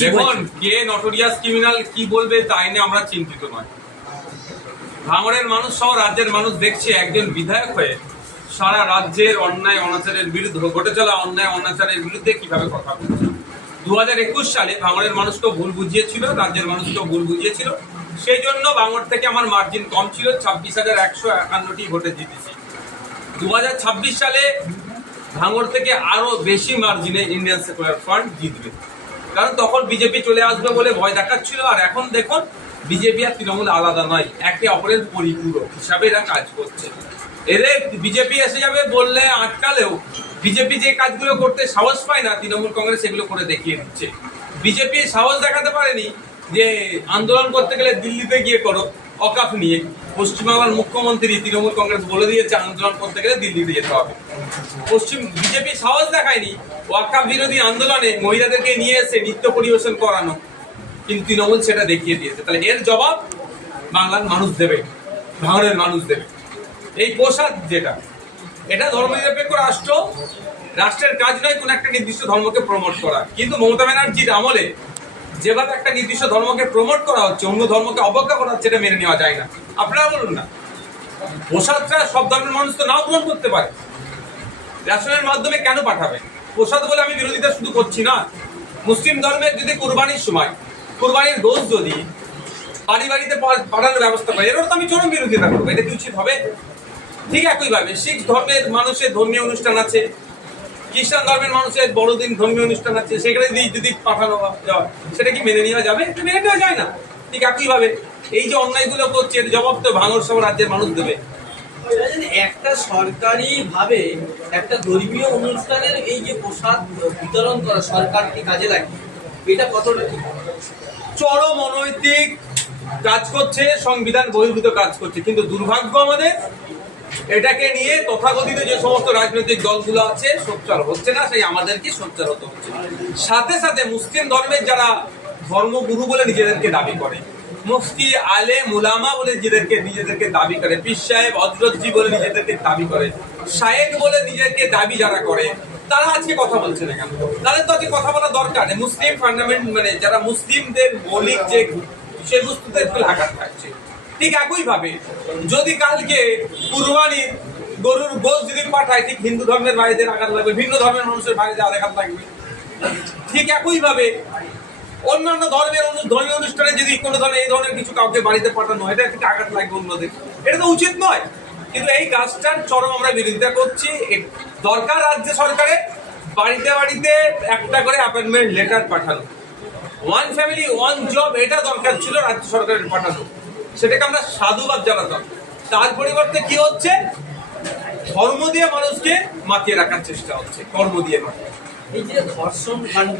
দেখুন কে notorious criminal কি বলবে তাই নিয়ে আমরা চিন্তিত নয়। ভাঙড়ের মানুষ সহ রাজ্যের মানুষ দেখছে একজন বিধায়ক হয়ে সারা রাজ্যের অন্যায় অনাচারের বিরুদ্ধে ঘটে চলা অন্যায় অনাচারের বিরুদ্ধে কীভাবে কথা বলছে? দু হাজার একুশ সালে ভাঙড়ের মানুষকেও ভুল বুঝিয়েছিল রাজ্যের মানুষকেও ভুল বুঝিয়েছিল। সেই জন্য ভাঙড় থেকে আমার মার্জিন কম ছিল ছাব্বিশ হাজার একশো একান্নটি ভোটে জিতেছি। দু হাজার ছাব্বিশ সালে ভাঙড় থেকে আরও বেশি মার্জিনে ইন্ডিয়ান সেকুলার ফ্রন্ট জিতবে। কারণ তখন বিজেপি চলে আসবে বলে ভয় দেখাচ্ছিল, আর এখন দেখুন, বিজেপি আর তৃণমূল আলাদা নয়, একে অপরের পরিপূরক হিসাবে এরা কাজ করছে। এদের বিজেপি এসে যাবে বললে আটকালেও, বিজেপি যে কাজগুলো করতে সাহস পায় না, তৃণমূল কংগ্রেস এগুলো করে দেখিয়ে দিচ্ছে। বিজেপি সাহস দেখাতে পারেনি যে আন্দোলন করতে গেলে দিল্লিতে গিয়ে করো। অকাফ নিয়ে পশ্চিমবাংলার মুখ্যমন্ত্রী তৃণমূল কংগ্রেস বলে দিয়েছে, আন্দোলন করতে গেলে দিল্লিতে যেতে হবে। পশ্চিম বিজেপি সাহস দেখায়নি, ওয়াকাফ বিরোধী আন্দোলনে মহিলাদেরকে নিয়ে এসে নৃত্য পরিবেশন করানো। কিন্তু তৃণমূল সেটা দেখিয়ে দিয়েছে। তাহলে এর জবাব বাংলার মানুষ দেবে, ভাঙড়ের মানুষ দেবে। এই প্রসাদ যেটা, এটা ধর্মনিরপেক্ষ রাষ্ট্র, রাষ্ট্রের কাজ নয় কোন একটা নির্দিষ্ট ধর্মকে প্রমোট করা। কিন্তু মমতা ব্যানার্জির আমলে যেভাবে একটা নির্দিষ্ট ধর্মকে প্রমোট করা হচ্ছে, অন্য ধর্মকে অবজ্ঞা করা হচ্ছে, এটা মেনে নেওয়া যায় না। আপনারা বলুন না। প্রসাদটা সব ধর্মের মানুষ তো নাও গ্রহণ করতে পারে। রেশনের মাধ্যমে কেন পাঠাবে? প্রসাদ বলে আমি বিরোধিতা শুধু করছি না। মুসলিম ধর্মের যদি কুরবানির সময়, কুরবানির দোষ যদি বাড়ি বাড়িতে পাঠানোর ব্যবস্থা করে এরও তো আমি চরম বিরোধিতা করব, এটা কি উচিত হবে? ঠিক একইভাবে শিখ ধর্মের মানুষের ধর্মীয় অনুষ্ঠান আছে খ্রিস্টান ধর্মের মানুষের বড়দিন ধর্মীয় অনুষ্ঠান আছে সেখানে যদি যদি পাঠানো হয় সেটা কি মেনে নেওয়া যাবে? মেনে নেওয়া যায় না। ঠিক একইভাবে এই যে অন্যায়গুলো করছে এর জবাব তো ভাঙর সব রাজ্যের মানুষ দেবে। একটা সরকারি ভাবে একটা ধর্মীয় অনুষ্ঠানের এই যে প্রসাদ বিতরণ করা সরকারকে কাজে লাগে এটা কতটা? চরম অনৈতিক কাজ করছে সংবিধান বহির্ভূত কাজ করছে কিন্তু দুর্ভাগ্য আমাদের এটাকে নিয়ে তথাকথিত যে সমস্ত রাজনৈতিক দলগুলো আছে, সোচ্চার হচ্ছে না, সেই আমাদেরকে সোচ্চার হতে হচ্ছে সাথে সাথে মুসলিম ধর্মের যারা ধর্মগুরু বলে নিজেদেরকে দাবি করে, মুফতি, আলে, মুলামা বলে নিজেদেরকে নিজেদেরকে দাবি করে, পীর সাহেব, হজরতজি বলে নিজেদেরকে দাবি করে শায়েক বলে নিজেদেরকে দাবি যারা করে, তারা আজকে কথা বলছে না কেন? তাদের তো আজকে কথা বলা দরকার। মুসলিম ফান্ডামেন্ট মানে যারা মুসলিমদের মৌলিক যে সে বিষয়বস্তুতে একটু আঘাত থাকছে। ঠিক একই ভাবে যদি কালকে কুরবানির গরুর গোশ যদি পাঠায় ঠিক হিন্দু ধর্মের ভাইদের আঘাত লাগবে ভিন্ন ধর্মের মানুষের ভাইদের আঘাত লাগবে। ঠিক একই ভাবে অন্যান্য ধর্মের ধর্মীয় অনুষ্ঠানে যদি কোনো ধরনের এই ধরনের কিছু কাউকে বাড়িতে পাঠানো হয়, এটা আঘাত লাগবে অন্যদের। এটা তো উচিত নয়। কিন্তু এই কাজটার চরম আমরা বিরোধিতা করছি। দরকার রাজ্য সরকারের বাড়িতে বাড়িতে একটা করে অ্যাপয়েন্টমেন্ট লেটার পাঠানো। ওয়ান ফ্যামিলি ওয়ান জব এটা দরকার ছিল রাজ্য সরকারের পাঠানো। সেটাকে আমরা সাধুবাদ জানাতাম। তার পরিবর্তে কি হচ্ছে? ধর্ম দিয়ে মানুষকে মাতিয়ে রাখার চেষ্টা হচ্ছে কর্ম দিয়ে মাতিয়ে। এই যে ধর্ষণ কাণ্ড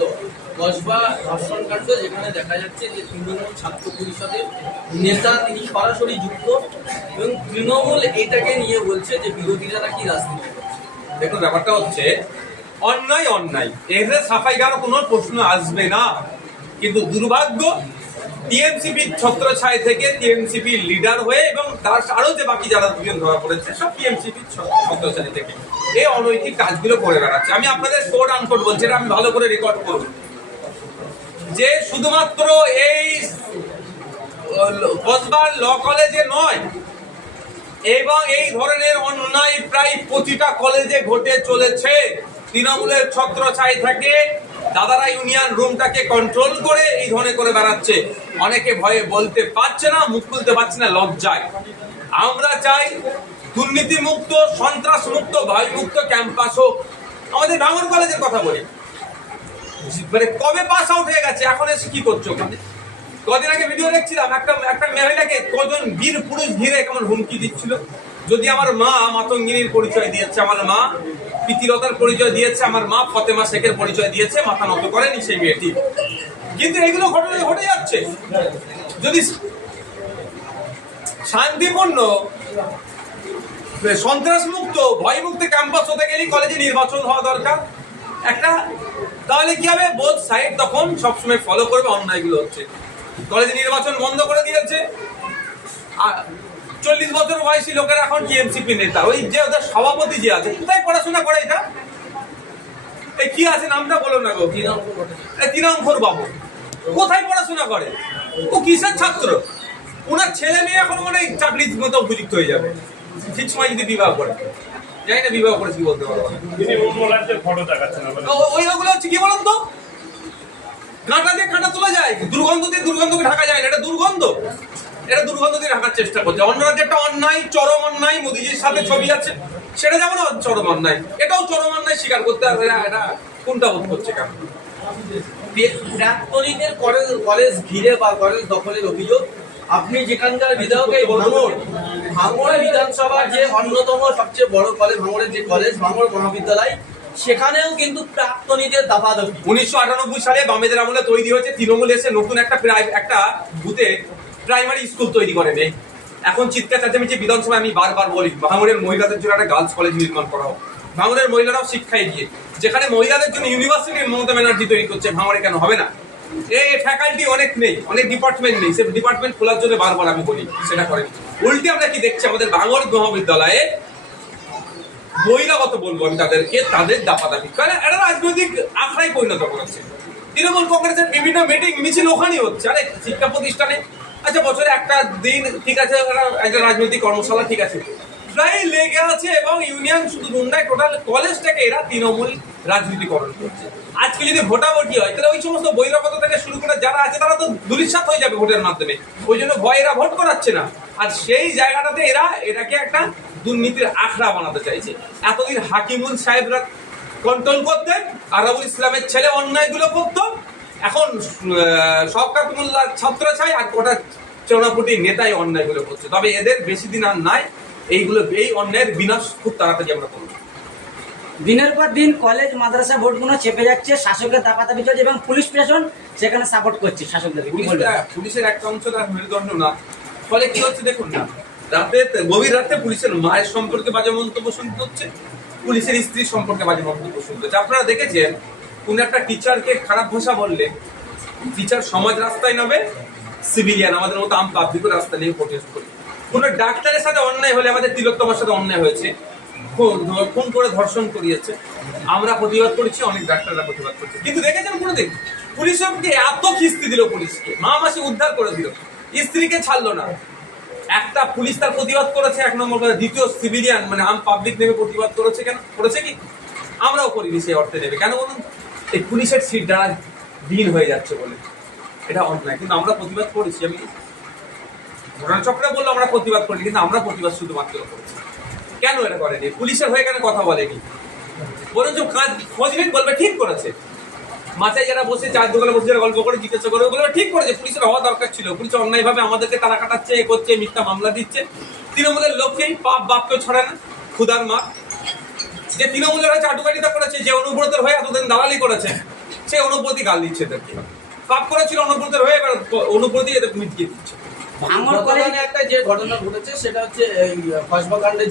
কসবা ধর্ষণ কাণ্ড যেখানে দেখা যাচ্ছে যে তৃণমূল ছাত্র পরিষদের নেতা তিনি সরাসরি যুক্ত এবং তৃণমূল এটাকে নিয়ে বলছে যে বিরোধীরা নাকি রাজনীতি দেখুন ব্যাপারটা হচ্ছে অন্যায় অন্যায়। এদের সাফাই গানো কোনো প্রশ্ন আসবে না। কিন্তু দুর্ভাগ্য টিএমসিপির ছত্র ছায় থেকে টিএমসিপি লিডার হয়ে এবং তার আরও যে বাকি যারা দুজন ধরা পড়েছে, সব টিএমসিপির ছত্র ছায় থেকে। এই অনৈতিক কাজগুলো করে বেড়াচ্ছে। আমি আপনাদের কোড আনকোড বলছি এটা আমি ভালো করে রেকর্ড করব। যে শুধুমাত্র এই কসবার ল কলেজে নয়, এবং এই ধরনের অন্যায় প্রায় প্রতিটা কলেজে ঘটে চলেছে। তৃণমূলের ছত্র ছাই থাকে দাদারা ইউনিয়ন রুমটাকে কন্ট্রোল করে এই ধরনের করে বেড়াচ্ছে। অনেকে ভয়ে বলতে পারছে না, মুখ খুলতে পারছে না, লজ্জায়। আমরা চাই দুর্নীতি মুক্ত সন্ত্রাস মুক্ত ভয় মুক্ত ক্যাম্পাস হোক। আমাদের ভাঙন কলেজের কথা বলি। মানে কবে পাস আউট হয়ে গেছে? এখন এসে কি করছ ওখানে? কদিন আগে ভিডিও দেখছিলাম, একটা একটা মহিলাকে কজন বীর পুরুষ ঘিরে কেমন হুমকি দিচ্ছিল। যদি আমার মা মাতঙ্গিনীর পরিচয় দিয়েছে আমার মা, প্রীতিলতার পরিচয় দিয়েছে, আমার মা ফতেমা শেখের পরিচয় দিয়েছে, মাথা নত করেনি সেই মেয়েটি। কিন্তু এগুলো ঘটনা ঘটে যাচ্ছে। যদি শান্তিপূর্ণ সন্ত্রাস মুক্ত ভয় মুক্ত ক্যাম্পাস হতে গেলেই কলেজে নির্বাচন হওয়া দরকার। একটা, তাহলে কি হবে? বোধ সাইড তখন সবসময় ফলো করবে, অন্যায়গুলো হচ্ছে। কলেজে নির্বাচন বন্ধ করে দিয়েছে। চল্লিশ বছর বয়সী লোকের এখন টিএমসিপি নেতা। ওই যে ওদের সভাপতি যে আছে কোথায় পড়াশোনা করে এটা? এই কি আছে নামটা বলো না গো। এই বাবু। কোথায় পড়াশোনা করে? ও কিসের ছাত্র? ওনার ছেলে মেয়ে এখন মানে চাকরির মতো উপযুক্ত হয়ে যাবে। ঠিক সময় যদি বিবাহ করে। জানি না বিবাহ করেছি কি বলতে পারব ওই ওগুলো হচ্ছে কি বলুন তো? কাঁটা দিয়ে কাঁটা তোলা যায়। দুর্গন্ধ দিয়ে দুর্গন্ধকে ঢাকা যায় না। এটা দুর্গন্ধ? এটা দুর্গন্ধ দিয়ে ঢাকার চেষ্টা করছে। অন্য রাজ্যে একটা অন্যায় চরম অন্যায় মোদিজির সাথে ছবি আছে সেটা যেমন চরম অন্যায় এটাও চরম অন্যায় স্বীকার করতে হবে। না এটা কোনটা বোধ করছে কেন? প্রাক্তনীদের কলেজ কলেজ ঘিরে বা কলেজ দখলের অভিযোগ আপনি যেখানকার বিধায়ক এই ভাঙড়। ভাঙড় বিধানসভার যে অন্যতম সবচেয়ে বড় কলেজ ভাঙড়ের যে কলেজ ভাঙড় মহাবিদ্যালয় সেখানেও কিন্তু প্রাক্তনীদের দাপাদাপি উনিশশো আটানব্বই সালে বামেদের আমলে তৈরি হয়েছে তৃণমূল এসে নতুন একটা প্রায় একটা বুথে প্রাইমারি স্কুল তৈরি করে নেই এখন চিৎকার চাচামেচি বিধানসভায় আমি বারবার বলি ভাঙড়ের মহিলাদের জন্য একটা গার্লস কলেজ নির্মাণ করা হোক ভাঙড়ের মহিলারাও শিক্ষায় গিয়ে যেখানে মহিলাদের জন্য ইউনিভার্সিটির মমতা ব্যানার্জি তৈরি করছে ভাঙড়ে কেন হবে না? এই ফ্যাকাল্টি অনেক নেই, অনেক ডিপার্টমেন্ট নেই। সে ডিপার্টমেন্ট খোলার জন্য বারবার আমি বলি, সেটা করেনি। উল্টে আমরা কি দেখছি? আমাদের ভাঙড় মহাবিদ্যালয়ে বহিরাগত বলব আমি তাদেরকে, তাদের দাপাদাপি। কারণ এটা রাজনৈতিক আখড়ায় পরিণত করেছে। তৃণমূল কংগ্রেসের বিভিন্ন মিটিং মিছিল ওখানেই হচ্ছে। আরে শিক্ষা প্রতিষ্ঠানে আচ্ছা বছরে একটা দিন ঠিক আছে, একটা- রাজনৈতিক কর্মশালা ঠিক আছে। প্রায় লেগে আছে এবং ইউনিয়ন শুধু মুন্ডায়, টোটাল কলেজটাকে এরা তৃণমূল রাজনীতিকরণ করছে। আজকে যদি ভোটাভুটি হয়, তাহলে ওই সমস্ত বহিরাগত থেকে শুরু করে যারা আছে, তারা তো দুলিশাত হয়ে যাবে ভোটের মাধ্যমে। ওই জন্য ভয় এরা ভোট করাচ্ছে না। আর সেই জায়গাটাতে এরা এটাকে একটা দুর্নীতির আখড়া বানাতে চাইছে। এতদিন হাকিমুল সাহেবরা কন্ট্রোল করতেন, আরাবুল ইসলামের ছেলে অন্যায়গুলো করতো এখন সবকাতুল্লাহ ছাত্র চাই আর ওটা চৌনাপুটি নেতাই অন্যায়গুলো করছে তবে এদের বেশি দিন আর নাই এইগুলো এই অন্যায়ের বিনাশ খুব তাড়াতাড়ি আমরা করব। দিনের পর দিন কলেজ মাদ্রাসা ভোটগুলো চেপে যাচ্ছে শাসকের দাপাদাপি চলছে এবং পুলিশ প্রশাসন সেখানে সাপোর্ট করছে বলবেন? পুলিশের একটা অংশ তার মেরুদণ্ড না। ফলে কি হচ্ছে দেখুন না রাতে গভীর রাতে পুলিশের মায়ের সম্পর্কে বাজে মন্তব্য শুনতে হচ্ছে পুলিশের স্ত্রী সম্পর্কে বাজে মন্তব্য শুনতে হচ্ছে। আপনারা দেখেছেন কোন একটা টিচারকে খারাপ ভাষা বললে টিচার সমাজ রাস্তায় নামে সিভিলিয়ান আমাদের মতো আম পাবলিকও রাস্তা নিয়ে প্রোটেস্ট করি। কোন ডাক্তারের সাথে অন্যায় হলে আমাদের তিলোত্তমার সাথে অন্যায় হয়েছে। খুন করে ধর্ষণ করিয়েছে। আমরা প্রতিবাদ করেছি, অনেক ডাক্তাররা প্রতিবাদ করছে। কিন্তু দেখেছেন কোনোদিন পুলিশকে এত খিস্তি দিল পুলিশকে। মা মাসি উদ্ধার করে দিল। স্ত্রীকে ছাড়লো না। একটা পুলিশ তার প্রতিবাদ করেছে, এক নম্বর কথা, দ্বিতীয় সিভিলিয়ান মানে আম পাবলিক নেমে প্রতিবাদ করেছে কেন? করেছে কি? আমরাও করিনি সেই অর্থে নেবে কেন বলুন? এই পুলিশের সিট দ্বারা দিন হয়ে যাচ্ছে বলে। এটা অন্যায়। কিন্তু আমরা প্রতিবাদ করেছি। আমি ঘটনাচক্রে বলল আমরা প্রতিবাদ করিনি, কিন্তু আমরা প্রতিবাদ শুধুমাত্র করেছি। কেন এটা করেনি? পুলিশের হয়ে কেন কথা বলেনি? বরঞ্চ কাজ খোঁজ নিন বলবে, ঠিক করেছে। মাথায় যারা বসে চার দোকানে বসে যারা গল্প করে, জিজ্ঞাসা করে বলবে ঠিক করেছে। পুলিশের হওয়া দরকার ছিল। পুলিশ অন্যায়ভাবে আমাদেরকে তারা কাটাচ্ছে, এ করছে, মিথ্যা মামলা দিচ্ছে। তৃণমূলের লোককেই পাপ বাপকেও ছড়ে না। ক্ষুদার মা যে তৃণমূলের হয়ে চাটুকারিতা করেছে যে অনুব্রতের হয়ে এতদিন দালালি করেছে সে অনুব্রতি গাল দিচ্ছে এদেরকে পাপ করেছিল অনুব্রতের হয়ে এবার অনুব্রতি এদের মিটকে দিচ্ছে। কলেজ একটা যে ঘটনা ঘটেছে সেটা হচ্ছে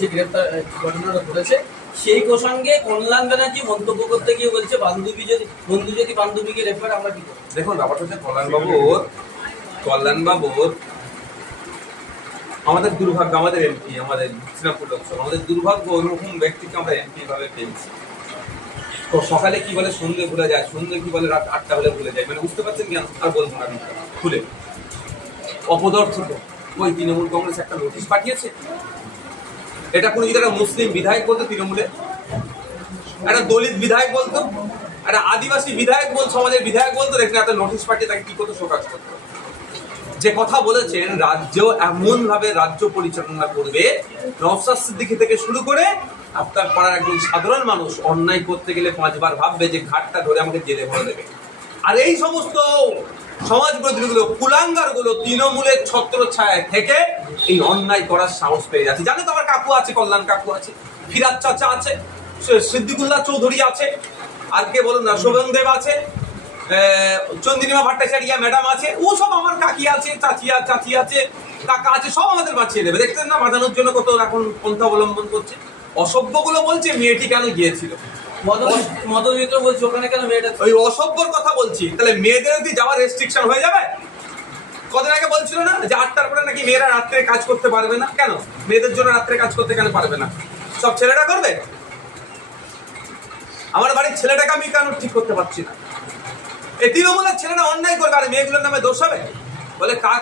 যে গ্রেপ্তার ঘটনাটা ঘটেছে সেই প্রসঙ্গে কল্যাণ ব্যানার্জি মন্তব্য করতে গিয়ে বলছে বান্ধবী যদি বন্ধু যদি বান্ধবীকে রেফার আমরা কি করব? দেখুন ব্যাপারটা হচ্ছে কল্যাণবাবুর কল্যাণবাবুর আমাদের দুর্ভাগ্য, আমাদের এমপি আমাদের শ্রীরামপুর লোকসভা, আমাদের দুর্ভাগ্য ওরকম ব্যক্তিকে আমরা এমপি ভাবে পেয়েছি। তো সকালে কি বলে সন্ধ্যে ভুলে যায় সন্ধ্যে কি বলে রাত আটটা হলে ভুলে যায়? মানে বুঝতে পারছেন কি? আর বলব না খুলে। অপদার্থ ওই তৃণমূল কংগ্রেস একটা নোটিশ পাঠিয়েছে। এটা কোনো যদি একটা মুসলিম বিধায়ক বলতো তৃণমূলে, একটা দলিত বিধায়ক বলতো, একটা আদিবাসী বিধায়ক বল, সমাজের বিধায়ক বলতো দেখলে একটা নোটিশ পাঠিয়ে তাকে কি করতো শোকাজ করতো। যে কথা বলেছেন, রাজ্য এমন ভাবে রাজ্য পরিচালনা করবে নওসাদ সিদ্দিকী থেকে শুরু করে আপনার পাড়ার একজন সাধারণ মানুষ অন্যায় করতে গেলে পাঁচবার ভাববে যে ঘাটটা ধরে আমাকে জেলে ভরে দেবে। আর এই সমস্ত সমাজ বিরোধীগুলো কুলাঙ্গারগুলো তৃণমূলের ছত্র ছায় থেকে এই অন্যায় করার সাহস পেয়ে যাচ্ছে। জানো তো আমার কাকু আছে, কল্যাণ কাকু আছে, ফিরাজ চাচা আছে সিদ্দিকুল্লাহ চৌধুরী আছে, আর কে বলুন না শোভন দেব আছে চন্দ্রিমা ভট্টাচার্য ম্যাডাম আছে ও সব আমার কাকি আছে চাচি চাচি আছে কাকা আছে সব আমাদের বাঁচিয়ে দেবে। দেখছেন না বাঁচানোর জন্য কত এখন পন্থা অবলম্বন করছে। অসভ্যগুলো বলছে মেয়েটি কেন গিয়েছিল? মদন মদন মিত্র বলছে ওখানে কেন মেয়েটা ওই অসভ্যর কথা বলছি। তাহলে মেয়েদের যদি যাওয়ার রেস্ট্রিকশন হয়ে যাবে? কদিন আগে বলছিল না যে আটটার পরে নাকি মেয়েরা রাত্রে কাজ করতে পারবে না? কেন? মেয়েদের জন্য রাত্রে কাজ করতে কেন পারবে না? সব ছেলেরা করবে? আমার বাড়ির ছেলেটাকে আমি কেন ঠিক করতে পারছি না? এই তৃণমূলের ছেলেরা অন্যায় করবে আর মেয়েগুলোর নামে দোষ হবে? বলে কাক